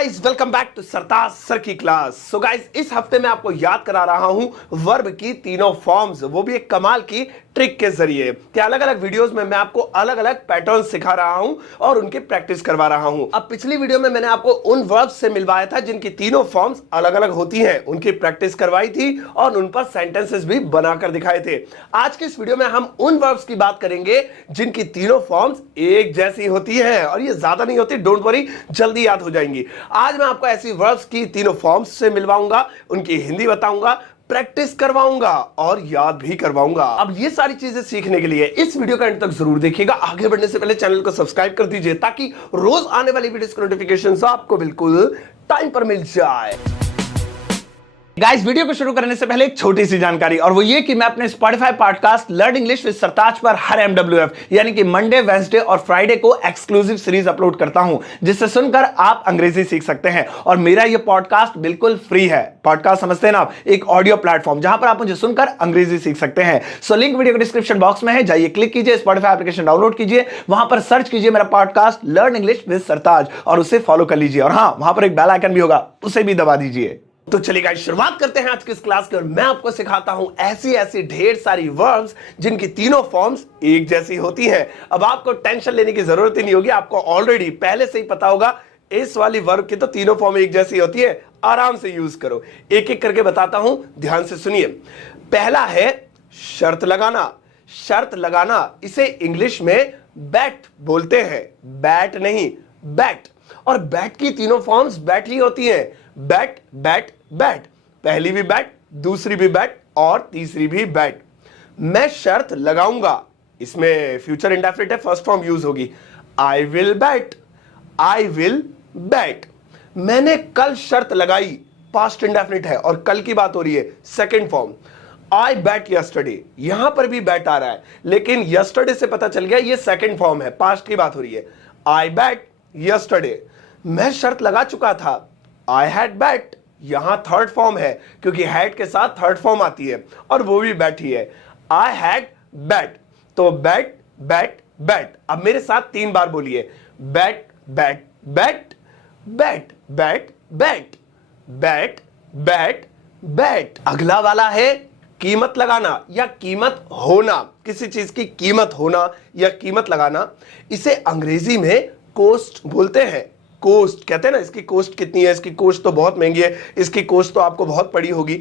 Guys welcome back to Sartaj sir की class. So guys इस हफ्ते में आपको याद करा रहा हूं वर्ब की तीनों फॉर्म्स, वो भी एक कमाल की ट्रिक के जरिए कि अलग अलग वीडियोस में मैं आपको अलग अलग पैटर्न सिखा रहा हूं और उनकी प्रैक्टिस करवा रहा हूं। अब पिछली वीडियो में मैंने आपको उन वर्ब्स से मिलवाया था जिनकी तीनों फॉर्म्स अलग अलग होती हैं, उनकी प्रैक्टिस करवाई थी और उन पर सेंटेंसेस भी बनाकर दिखाए थे। आज के इस वीडियो में हम उन वर्ब्स की बात करेंगे जिनकी तीनों फॉर्म्स एक जैसी होती हैं और ये ज्यादा नहीं होती, डोंट वरी, जल्दी याद हो जाएंगी। आज मैं आपको ऐसी वर्ब्स की तीनों फॉर्म्स से मिलवाऊंगा, उनकी हिंदी बताऊंगा, प्रैक्टिस करवाऊंगा और याद भी करवाऊंगा। अब ये सारी चीजें सीखने के लिए इस वीडियो का अंत तक जरूर देखिएगा। आगे बढ़ने से पहले चैनल को सब्सक्राइब कर दीजिए ताकि रोज आने वाली वीडियोस की नोटिफिकेशंस आपको बिल्कुल टाइम पर मिल जाए। गाइस वीडियो को शुरू करने से पहले एक छोटी सी जानकारी, और वो ये कि मैं अपने Spotify podcast learn English with Sartaj पर हर MWF यानी कि मंडे, वेंसडे और फ्राइडे को एक्सक्लूसिव सीरीज अपलोड करता हूं जिससे सुनकर आप अंग्रेजी सीख सकते हैं। और मेरा ये पॉडकास्ट बिल्कुल फ्री है। पॉडकास्ट समझते हैं ना आप, एक ऑडियो प्लेटफॉर्म जहां पर आप मुझे सुनकर अंग्रेजी सीख सकते हैं। सो लिंक वीडियो के डिस्क्रिप्शन बॉक्स में है, जाइए क्लिक कीजिए, स्पॉटिफाई एप्लीकेशन डाउनलोड कीजिए, वहां पर सर्च कीजिए मेरा पॉडकास्ट लर्न इंग्लिश विद सरताज और उसे फॉलो कर लीजिए। और हां, वहां पर एक बेल आइकन भी होगा, उसे भी दबा दीजिए। तो चलिए गाइस शुरुआत करते हैं आज की इस क्लास की और मैं आपको सिखाता हूं ऐसी ऐसी ढेर सारी वर्ब्स जिनकी तीनों फॉर्म्स एक जैसी होती हैं। अब आपको टेंशन लेने की जरूरत ही नहीं होगी, आपको ऑलरेडी पहले से ही पता होगा इस वाली वर्ब की तो तीनों फॉर्म एक जैसी होती है। आराम से यूज करो, एक एक करके बताता हूं, ध्यान से सुनिए। पहला है शर्त लगाना। शर्त लगाना, इसे इंग्लिश में बैट बोलते हैं, बैट नहीं, बैट। और बैट की तीनों फॉर्म्स बैट ही होती हैं, बैट बैट बैट। पहली भी बैट, दूसरी भी बैट और तीसरी भी बैट। मैं शर्त लगाऊंगा, इसमें फ्यूचर इंडेफिनिट है, फर्स्ट फॉर्म यूज होगी। I will bat, I will bat. मैंने कल शर्त लगाई, पास्ट इंडेफिनिट है और कल की बात हो रही है, सेकंड फॉर्म। आई बैट यस्टरडे, यहां पर भी बैट आ रहा है लेकिन यस्टरडे से पता चल गया ये सेकंड फॉर्म है, पास्ट की बात हो रही है। आई बैट यस्टरडे। मैं शर्त लगा चुका था, आई हैड बैट, यहां थर्ड फॉर्म है क्योंकि हैड के साथ थर्ड फॉर्म आती है और वो भी बैट ही है। आई हैड बैट, तो बैट बैट बैट। अब मेरे साथ 3 बार बोलिए, bat bat bat, bat bat bat, bat bat bat. अगला वाला है कीमत लगाना या कीमत होना, किसी चीज की कीमत होना या कीमत लगाना। इसे अंग्रेजी में कोस्ट बोलते हैं। कोस्ट कहते हैं ना, इसकी कोस्ट कितनी है, इसकी कोस्ट तो बहुत महंगी है, इसकी कोस्ट तो आपको बहुत पड़ी होगी।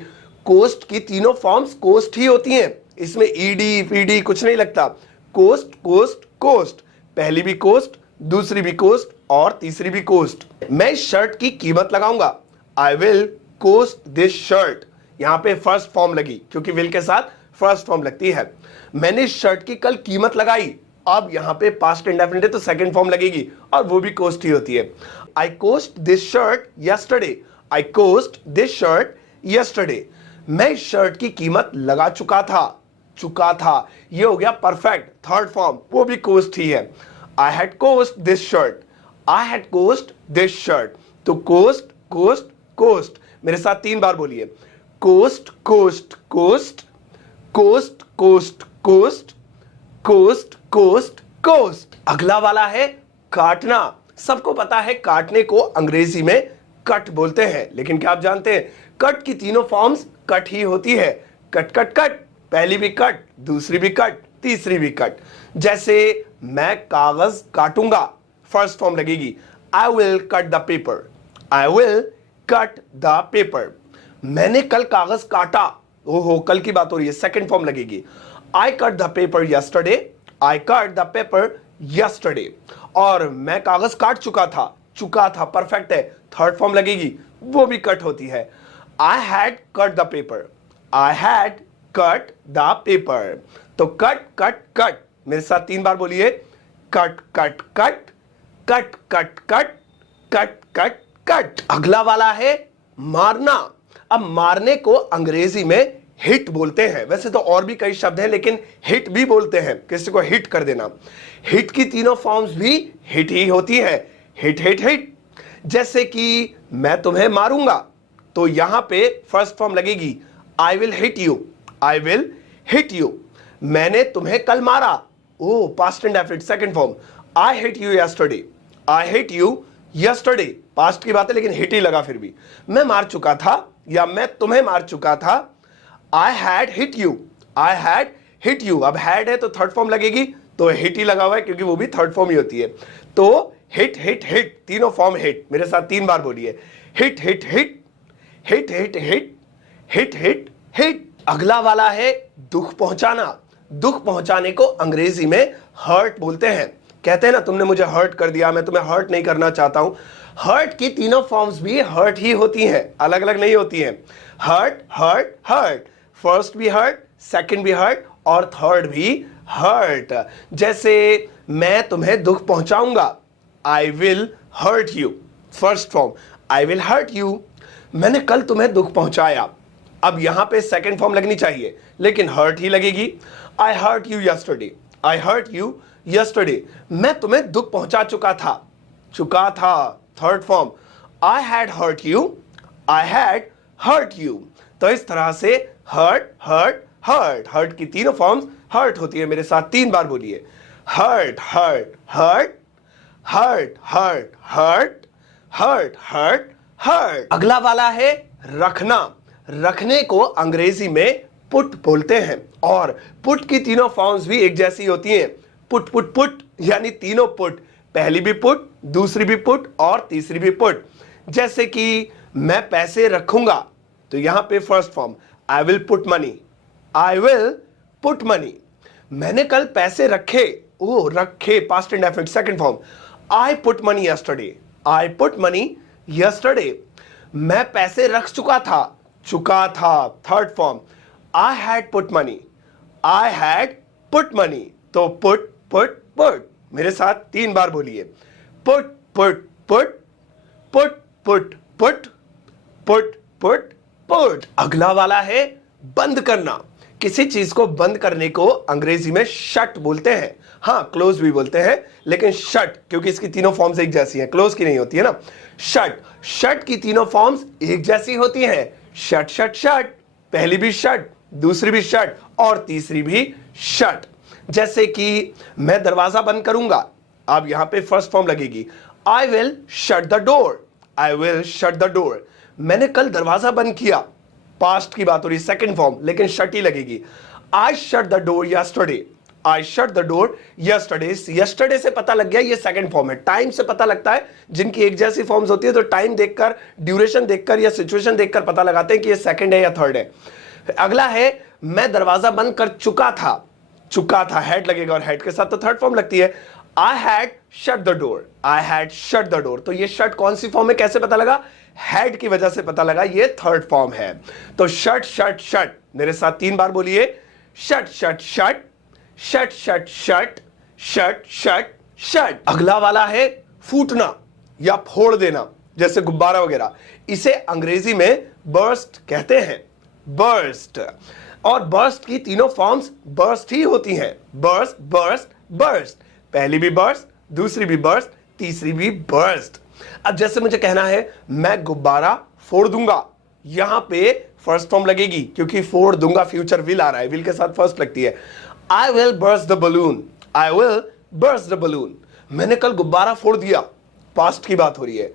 कोस्ट की तीनों फॉर्म्स कोस्ट ही होती हैं, इसमें ईडी पीडी कुछ नहीं लगता। कोस्ट कोस्ट कोस्ट, पहली भी कोस्ट, दूसरी भी कोस्ट और तीसरी भी कोस्ट। मैं इस शर्ट की कीमत लगाऊंगा, I will cost this shirt. यहां पे फर्स्ट फॉर्म लगी क्योंकि विल के साथ फर्स्ट फॉर्म लगती है। मैंने इस शर्ट की कल कीमत लगाई, अब यहां पे पास्ट इंडेफिनिट है तो सेकंड फॉर्म लगेगी और वो भी कोस्ट ही होती है। I cost this shirt yesterday, I cost this shirt yesterday. मैं इस शर्ट की कीमत लगा चुका था, चुका था ये हो गया परफेक्ट, थर्ड फॉर्म, वो भी कोस्ट ही है। I had cost this shirt, I had cost this shirt. तो कोस्ट कोस्ट कोस्ट, मेरे साथ 3 बार बोलिए, cost cost cost, cost cost cost, cost cost cost. अगला वाला है काटना। सबको पता है काटने को अंग्रेजी में कट बोलते हैं, लेकिन क्या आप जानते हैं कट की तीनों फॉर्म्स कट ही होती है। कट कट कट, पहली भी कट, दूसरी भी कट, तीसरी भी कट। जैसे मैं कागज काटूंगा, फर्स्ट फॉर्म लगेगी, I will cut the paper, I will cut the paper. मैंने कल कागज काटा, ओहो कल की बात हो रही है, सेकंड फॉर्म लगेगी। I cut the paper yesterday, I cut the paper yesterday. और मैं कागज काट चुका था परफेक्ट है, थर्ड फॉर्म लगेगी, वो भी कट होती है। I had cut the paper, I had cut the paper. तो कट कट कट, मेरे साथ 3 बार बोलिए, cut cut cut, cut cut cut, cut cut cut. अगला वाला है मारना। अब मारने को अंग्रेजी में हिट बोलते हैं, वैसे तो और भी कई शब्द हैं लेकिन हिट भी बोलते हैं, किसी को हिट कर देना। हिट की तीनों फॉर्म्स भी हिट ही होती है, हिट हिट हिट। जैसे कि मैं तुम्हें मारूंगा, तो यहां पे फर्स्ट फॉर्म लगेगी, I will hit you, I will hit you. मैंने तुम्हें कल मारा, ओ past indefinite second form, I hit you yesterday, I hit you yesterday past की बात है लेकिन हिट ही लगा फिर भी। मैं मार चुका था या मैं तुम्हें मार चुका था। I had hit you, I had hit you. अब हैड है तो थर्ड फॉर्म लगेगी, तो हिट ही लगा हुआ है क्योंकि वो भी थर्ड फॉर्म ही होती है। तो हिट हिट हिट तीनों फॉर्म हिट। मेरे साथ 3 बार बोलिए, hit hit hit, hit hit hit, hit hit hit. अगला वाला है दुख पहुंचाना। दुख पहुंचाने को अंग्रेजी में हर्ट बोलते हैं। कहते हैं ना तुमने मुझे हर्ट कर दिया, मैं तुम्हें हर्ट नहीं करना चाहता हूं। हर्ट की तीनों फॉर्म्स भी हर्ट ही होती हैं, अलग अलग नहीं होती हैं। हर्ट हर्ट हर्ट, फर्स्ट भी हर्ट, सेकंड भी हर्ट और थर्ड भी हर्ट। जैसे मैं तुम्हें दुख पहुंचाऊंगा, I will hurt you, first form I will hurt you. मैंने कल तुम्हें दुख पहुंचाया, अब यहां पे सेकंड फॉर्म लगनी चाहिए लेकिन हर्ट ही लगेगी। I hurt you yesterday, I hurt you yesterday. मैं तुम्हें दुख पहुंचा चुका था, third form. I had hurt you, I had hurt you. तो इस तरह से हर्ट हर्ट हर्ट, हर्ट की तीनों फॉर्म्स हर्ट होती है। मेरे साथ 3 बार बोलिए, hurt hurt hurt, hurt hurt hurt, hurt hurt hurt. अगला वाला है रखना। रखने को अंग्रेजी में पुट बोलते हैं और पुट की तीनों फॉर्म्स भी एक जैसी होती हैं। पुट पुट पुट यानी तीनों पुट, पहली भी पुट, दूसरी भी पुट और तीसरी भी पुट। जैसे कि मैं पैसे रखूंगा, तो यहां पे first form I will put money, I will put money. मैंने कल पैसे रखे, ओ रखे past indefinite, second form I put money yesterday, I put money yesterday. मैं पैसे रख चुका था, third form I had put money, I had put money. तो पुट पुट पुट। मेरे साथ 3 बार बोलिए, put put put, put put put, put put put. अगला वाला है बंद करना। किसी चीज को बंद करने को अंग्रेजी में शट बोलते हैं। हाँ, क्लोज भी बोलते हैं लेकिन शट, क्योंकि इसकी तीनों फॉर्म्स एक जैसी हैं, क्लोज की नहीं होती है ना। शट, शट की तीनों फॉर्म्स एक जैसी होती हैं। शट शट शट, पहली भी शट, दूसरी भी शट और तीसरी भी शट। जैसे कि मैं दरवाजा बंद करूंगा, अब यहां पे फर्स्ट फॉर्म लगेगी, I will shut the door, I will shut the door. मैंने कल दरवाजा बंद किया, पास्ट की बात हो रही, सेकंड फॉर्म लेकिन शट ही लगेगी। I shut the door yesterday, I shut the door yesterday. Yesterday से पता लग गया ये सेकंड फॉर्म है। टाइम से पता लगता है, जिनकी एक जैसी फॉर्म्स होती है तो टाइम देखकर, ड्यूरेशन देखकर या सिचुएशन देखकर पता लगाते हैं कि ये सेकंड है या थर्ड है। अगला है मैं दरवाजा बंद कर चुका था, हैड लगेगा और हैड के साथ तो थर्ड फॉर्म लगती है। I had shut the door, I had shut the door. तो ये शट कौन सी फॉर्म है, कैसे पता लगा, हैड की वजह से पता लगा, ये थर्ड फॉर्म है। तो शट शट शट, मेरे साथ 3 बार बोलिए, shut shut shut, shut shut shut, shut shut shut. अगला वाला है फूटना या फोड़ देना, जैसे गुब्बारा वगैरह। इसे अंग्रेजी में बर्स्ट कहते हैं, बर्स्ट। और बर्स्ट की तीनों फॉर्म्स बर्स्ट ही होती हैं, बर्स्ट बर्स्ट बर्स्ट। पहली भी बर्स्ट, दूसरी भी बर्स्ट, तीसरी भी बर्स्ट। अब जैसे मुझे कहना है मैं गुब्बारा फोड़ दूंगा, यहां पे फर्स्ट फॉर्म लगेगी क्योंकि फोड़ दूंगा फ्यूचर विल आ रहा है, विल के साथ फर्स्ट लगती है। I will burst the balloon, I will burst the balloon. मैंने कल गुब्बारा फोड़ दिया, पास्ट की बात हो रही है।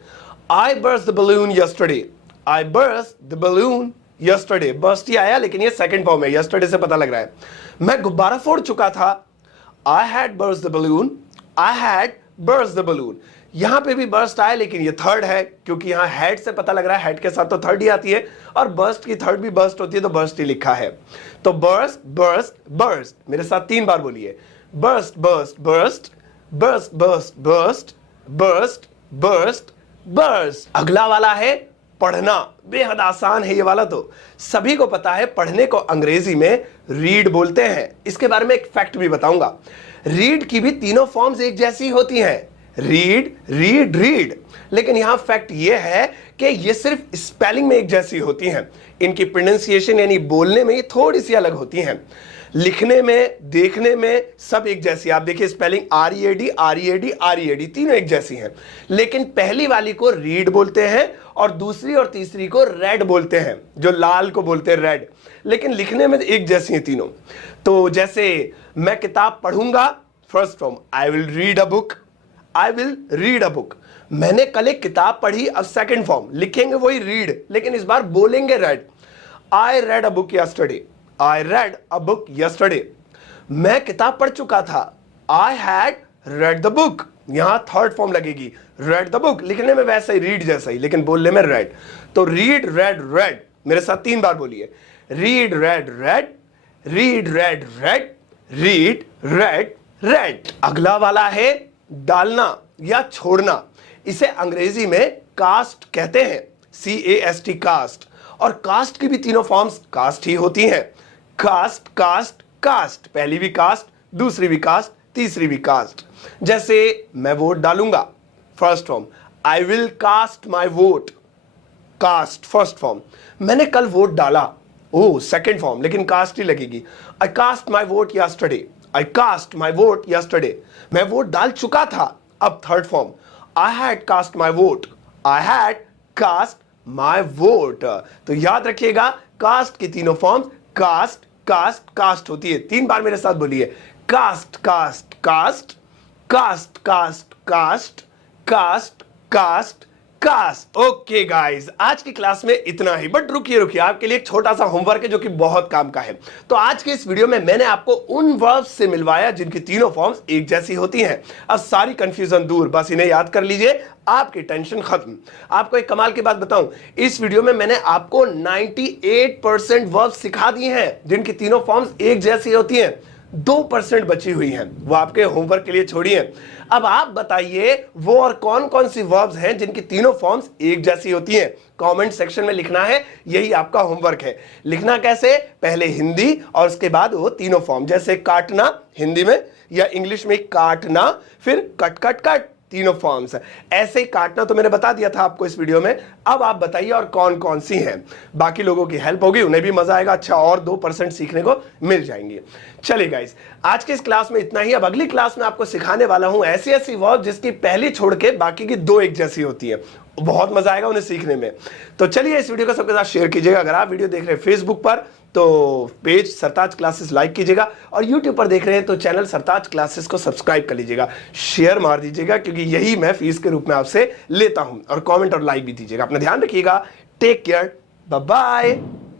I burst the balloon yesterday, I burst the balloon yesterday. Burst ही आया लेकिन ये सेकंड फॉर्म है, यस्टरडे से पता लग रहा है। मैं गुब्बारा फोड़ चुका था, I had burst the balloon, I had burst the balloon. यहां पे भी बर्स्ट आया लेकिन ये थर्ड है क्योंकि यहां हैड से पता लग रहा है, हैड के साथ तो थर्ड ही आती है और बर्स्ट की थर्ड भी बर्स्ट होती है तो बर्स्ट ही लिखा है। तो बर्स्ट बर्स्ट बर्स्ट। मेरे साथ 3 बार बोलिए, burst burst burst, burst burst burst, burst burst burst. अगला वाला है पढ़ना। बेहद आसान है ये वाला, तो सभी को पता है। पढ़ने को अंग्रेजी में रीड बोलते हैं। इसके बारे में एक फैक्ट भी बताऊंगा। रीड की भी तीनों फॉर्म्स एक जैसी होती हैं, रीड रीड रीड। लेकिन यहां फैक्ट ये है कि ये सिर्फ स्पेलिंग में एक जैसी होती हैं, इनकी प्रोनाउंसिएशन यानी बोलने में ये थोड़ी सी अलग होती हैं। लिखने में, देखने में सब एक जैसी। आप देखिए स्पेलिंग READ READ READ तीनों एक जैसी हैं, लेकिन पहली वाली को रीड बोलते हैं और दूसरी और तीसरी को रेड बोलते हैं, जो लाल को बोलते हैं रेड, लेकिन लिखने में एक जैसी हैं तीनों। तो जैसे मैं किताब पढ़ूंगा, first form I will read a book, I will read a book. मैंने कल एक किताब पढ़ी, अब सेकंड फॉर्म लिखेंगे वही रीड, लेकिन इस बार बोलेंगे red. I read a book yesterday, I read a book yesterday. मैं किताब पढ़ चुका था, I had read the book. यहां थर्ड फॉर्म लगेगी, रेड द बुक, लिखने में वैसे ही रीड जैसा ही, लेकिन बोलने में रेड। तो रीड रेड रेड, मेरे साथ 3 बार बोलिए, read red red, read red red, read red red. अगला वाला है डालना या छोड़ना। इसे अंग्रेजी में कास्ट कहते हैं, CAST कास्ट। और कास्ट की भी तीनों फॉर्म्स कास्ट ही होती हैं, कास्ट कास्ट कास्ट। पहली भी कास्ट, दूसरी भी कास्ट, तीसरी भी कास्ट। जैसे मैं वोट डालूंगा, first form, I will cast my vote, cast first form. मैंने कल वोट डाला, ओ सेकेंड फॉर्म, लेकिन कास्ट ही लगेगी। I cast my vote yesterday, I cast my vote yesterday. मैं वोट डाल चुका था, अब third form, I had cast my vote, I had cast my vote. तो याद रखिएगा कास्ट की तीनों फॉर्म कास्ट कास्ट कास्ट होती है। 3 बार मेरे साथ बोलिए, cast cast cast, cast cast cast, cast cast cast. Okay guys, आज की क्लास में इतना ही, बट रुकिए रुकिए, आपके लिए एक छोटा सा होमवर्क है जो कि बहुत काम का है। तो आज के इस वीडियो में मैंने आपको उन वर्ब्स से मिलवाया जिनकी तीनों फॉर्म्स एक जैसी होती हैं। अब सारी कंफ्यूजन दूर, बस इन्हें याद कर लीजिए, आपकी टेंशन खत्म। आपको एक कमाल की बात बताऊं, इस वीडियो में मैंने आपको 98% वर्ब्स सिखा दिए हैं जिनकी तीनों फॉर्म्स एक जैसी होती हैं। 2% बची हुई हैं, वो आपके होमवर्क के लिए छोड़िए। अब आप बताइए वो और कौन कौन सी वर्ब्स हैं जिनकी तीनों फॉर्म्स एक जैसी होती हैं। कमेंट सेक्शन में लिखना है, यही आपका होमवर्क है। लिखना कैसे, पहले हिंदी और उसके बाद वो तीनों फॉर्म, जैसे काटना हिंदी में या इंग्लिश में काटना, फिर कट कट कट, तीनों फॉर्म्स। ऐसे ही काटना तो मैंने बता दिया था आपको इस वीडियो में। अब आप बताइए और कौन कौन सी हैं, बाकी लोगों की हेल्प होगी, उन्हें भी मजा आएगा। अच्छा, और 2% सीखने को मिल जाएंगे। चलिए गाइस, आज के इस क्लास में इतना ही। अब अगली क्लास में आपको सिखाने वाला हूं ऐसी ऐसी वर्ब जिसकी पहली छोड़ के बाकी की 2 एक जैसी होती है। बहुत मजा आएगा उन्हें सीखने में। तो चलिए इस वीडियो को सबके साथ शेयर कीजिएगा। अगर आप वीडियो देख रहे हैं फेसबुक पर तो पेज सरताज क्लासेस लाइक कीजिएगा, और यूट्यूब पर देख रहे हैं तो चैनल सरताज क्लासेस को सब्सक्राइब कर लीजिएगा, शेयर मार दीजिएगा, क्योंकि यही मैं फीस के रूप में आपसे लेता हूं। और कमेंट और लाइक भी दीजिएगा। अपना ध्यान रखिएगा, टेक केयर, बाय बाय।